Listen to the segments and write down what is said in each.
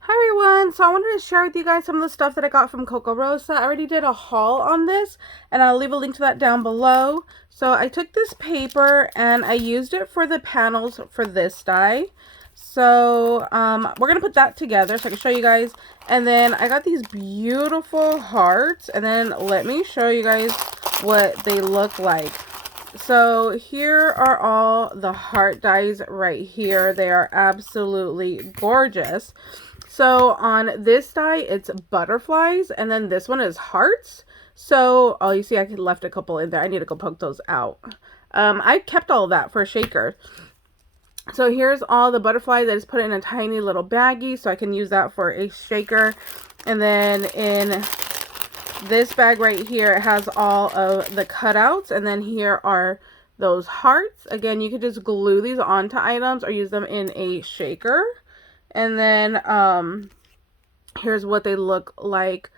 Hi everyone, so I wanted to share with you guys some of the stuff that I got from Kokorosa. I already did a haul on this and I'll leave a link to that down below. So I took this paper and I used it for the panels for this die. So we're going to put that together so I can show you guys. And then I got these beautiful hearts, and then let me show you guys what they look like. So here are all the heart dies right here. They are absolutely gorgeous. So on this die, it's butterflies, and then this one is hearts. So, oh, you see I left a couple in there. I need to go poke those out. I kept all of that for a shaker. So here's all the butterflies. I just put it in a tiny little baggie so I can use that for a shaker. And then in this bag right here, it has all of the cutouts, and then here are those hearts. Again, you could just glue these onto items or use them in a shaker. And then here's what they look like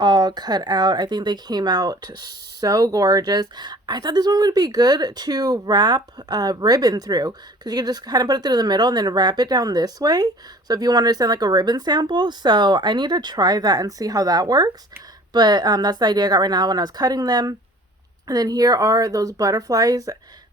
all cut out. I think they came out so gorgeous. I thought this one would be good to wrap ribbon through, because you can just kind of put it through the middle and then wrap it down this way. So if you wanted to send like a ribbon sample, so I need to try that and see how that works. But that's the idea I got right now when I was cutting them. And then here are those butterflies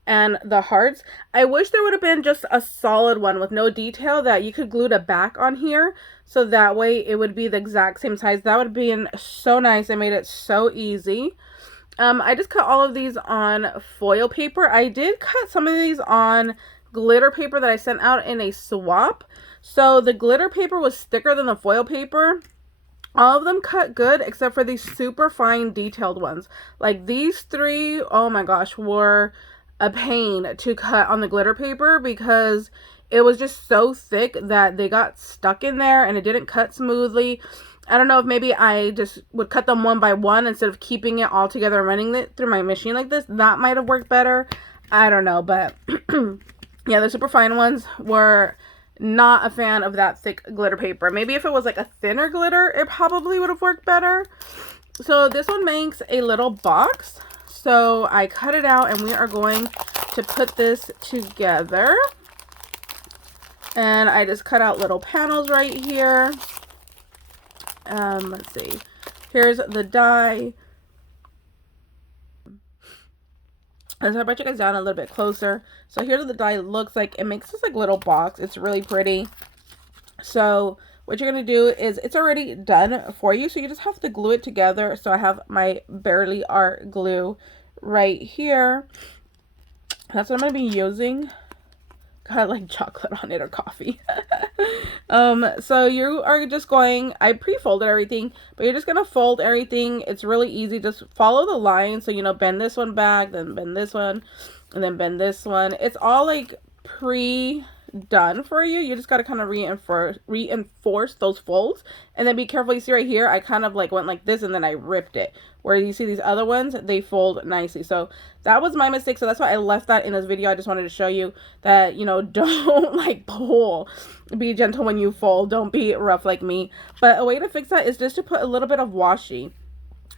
and the hearts. I wish there would have been just a solid one with no detail that you could glue the back on here, so that way it would be the exact same size. That would have been so nice. I made it so easy. I just cut all of these on foil paper. I did cut some of these on glitter paper that I sent out in a swap. So the glitter paper was thicker than the foil paper. All of them cut good except for these super fine detailed ones. Like these three, oh my gosh, were a pain to cut on the glitter paper because it was just so thick that they got stuck in there and it didn't cut smoothly. I don't know if maybe I just would cut them one by one instead of keeping it all together and running it through my machine like this. That might have worked better. I don't know, but yeah, the super fine ones were not a fan of that thick glitter paper. Maybe if it was like a thinner glitter, it probably would have worked better. So this one makes a little box. So I cut it out and we are going to put this together. And I just cut out little panels right here. Let's see. Here's the die. So I brought you guys down a little bit closer. So here's what the die looks like. It makes this like little box. It's really pretty. So what you're going to do is it's already done for you. So you just have to glue it together. So I have my Barely Art glue right here. That's what I'm going to be using. Got like chocolate on it or coffee. So you are just going, I pre-folded everything, but you're just going to fold everything. It's really easy. Just follow the line. So, you know, bend this one back, then bend this one, and then bend this one. It's all like pre-done for you. You just got to kind of reinforce those folds, and then be careful. You see right here, I kind of like went like this and then I ripped it. Where you see these other ones, they fold nicely. So that was my mistake. So that's why I left that in this video. I just wanted to show you that, you know, don't like pull. Be gentle when you fold. Don't be rough like me. But a way to fix that is just to put a little bit of washi.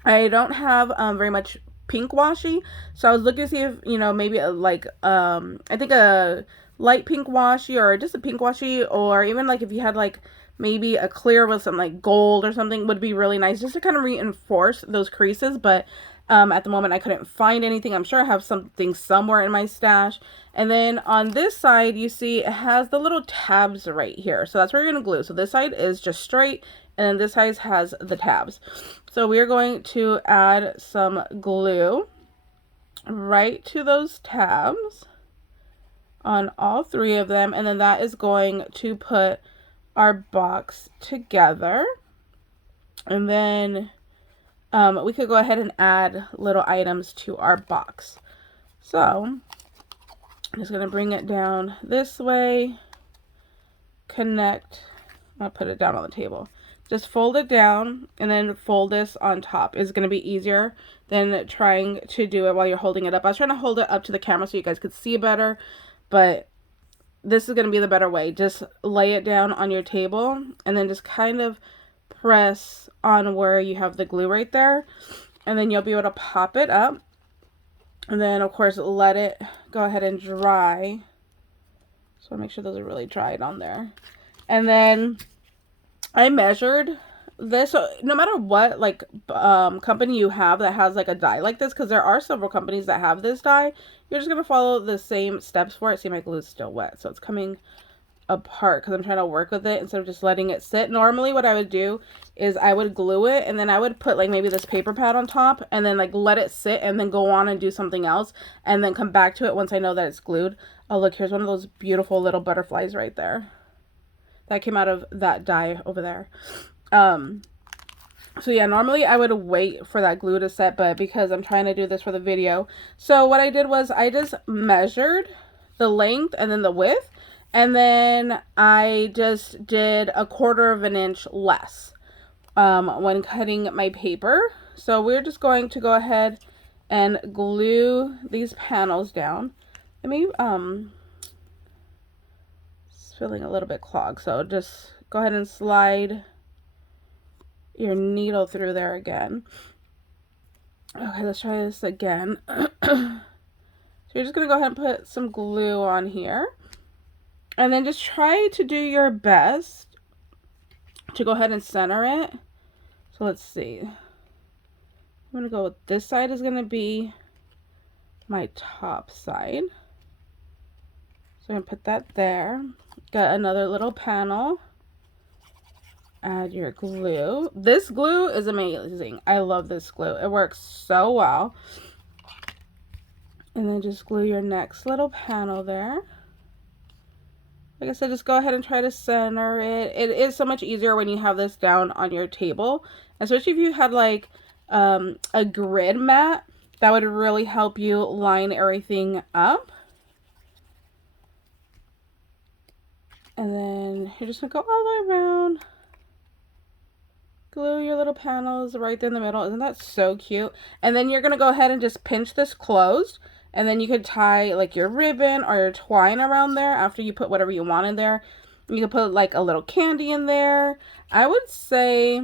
I don't have very much pink washi. So I was looking to see if, you know, maybe like, I think a light pink washi or just a pink washi, or even like if you had like maybe a clear with some like gold or something would be really nice just to kind of reinforce those creases. But at the moment I couldn't find anything. I'm sure I have something somewhere in my stash. And then on this side, you see it has the little tabs right here. So that's where you're going to glue. So this side is just straight, and then this side has the tabs. So we're going to add some glue right to those tabs on all three of them. And then that is going to put our box together. And then we could go ahead and add little items to our box. So I'm just going to bring it down this way, connect. I'll put it down on the table. Just fold it down and then fold this on top. It's going to be easier than trying to do it while you're holding it up. I was trying to hold it up to the camera so you guys could see better, but this is going to be the better way. Just lay it down on your table and then just kind of press on where you have the glue right there. And then you'll be able to pop it up. And then, of course, let it go ahead and dry. So make sure those are really dried on there. And then I measured this, so no matter what like company you have that has like a dye like this, because there are several companies that have this dye, you're just gonna follow the same steps for it. See, my glue is still wet, so it's coming apart because I'm trying to work with it instead of just letting it sit. Normally what I would do is I would glue it, and then I would put like maybe this paper pad on top, and then like let it sit, and then go on and do something else, and then come back to it once I know that it's glued. Oh look, here's one of those beautiful little butterflies right there that came out of that dye over there. So yeah, normally I would wait for that glue to set, but because I'm trying to do this for the video, so what I did was I just measured the length and then the width, and then I just did 1/4 of an inch less when cutting my paper. So we're just going to go ahead and glue these panels down. Let me it's feeling a little bit clogged, so just go ahead and slide your needle through there again. Okay, let's try this again. So you're just gonna go ahead and put some glue on here, and then just try to do your best to go ahead and center it. So let's see, I'm gonna go with this side is gonna be my top side, so I'm gonna put that there. Got another little panel. Add your glue. This glue is amazing. I love this glue. It works so well. And then just glue your next little panel there. Like I said, just go ahead and try to center it. It is so much easier when you have this down on your table, especially if you had like a grid mat. That would really help you line everything up. And then you're just gonna go all the way around. Glue your little panels right there in the middle. Isn't that so cute? And then you're gonna go ahead and just pinch this closed, and then you could tie like your ribbon or your twine around there after you put whatever you want in there. You can put like a little candy in there. I would say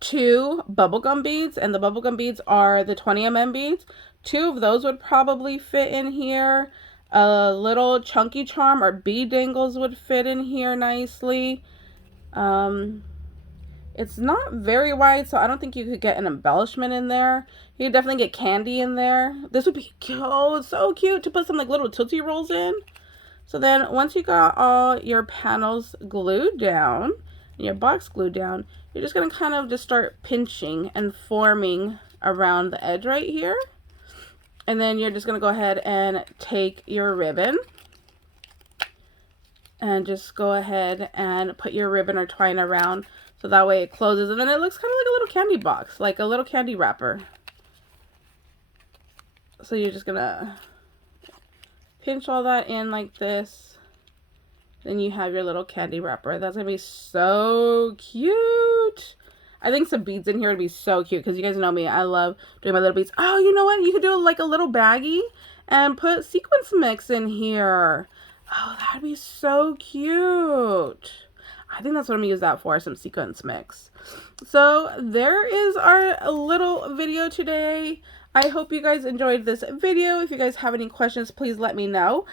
2 bubblegum beads, and the bubblegum beads are the 20mm beads. 2 of those would probably fit in here. A little chunky charm or bead dangles would fit in here nicely. It's not very wide, so I don't think you could get an embellishment in there. You could definitely get candy in there. This would be cute, so cute to put some like little Tootsie Rolls in. So then once you got all your panels glued down and your box glued down, you're just gonna kind of just start pinching and forming around the edge right here. And then you're just gonna go ahead and take your ribbon and just go ahead and put your ribbon or twine around, so that way it closes, and then it looks kind of like a little candy box, like a little candy wrapper. So you're just gonna pinch all that in like this. Then you have your little candy wrapper. That's gonna be so cute. I think some beads in here would be so cute, because you guys know me, I love doing my little beads. Oh, you know what? You could do like a little baggie and put sequins mix in here. Oh, that'd be so cute. I think that's what I'm gonna use that for, some sequins mix. So there is our little video today. I hope you guys enjoyed this video. If you guys have any questions, please let me know.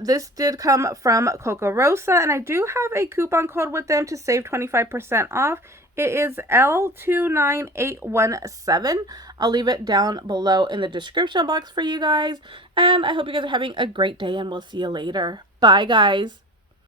This did come from Kokorosa, and I do have a coupon code with them to save 25% off. It is L29817. I'll leave it down below in the description box for you guys. And I hope you guys are having a great day, and we'll see you later. Bye, guys.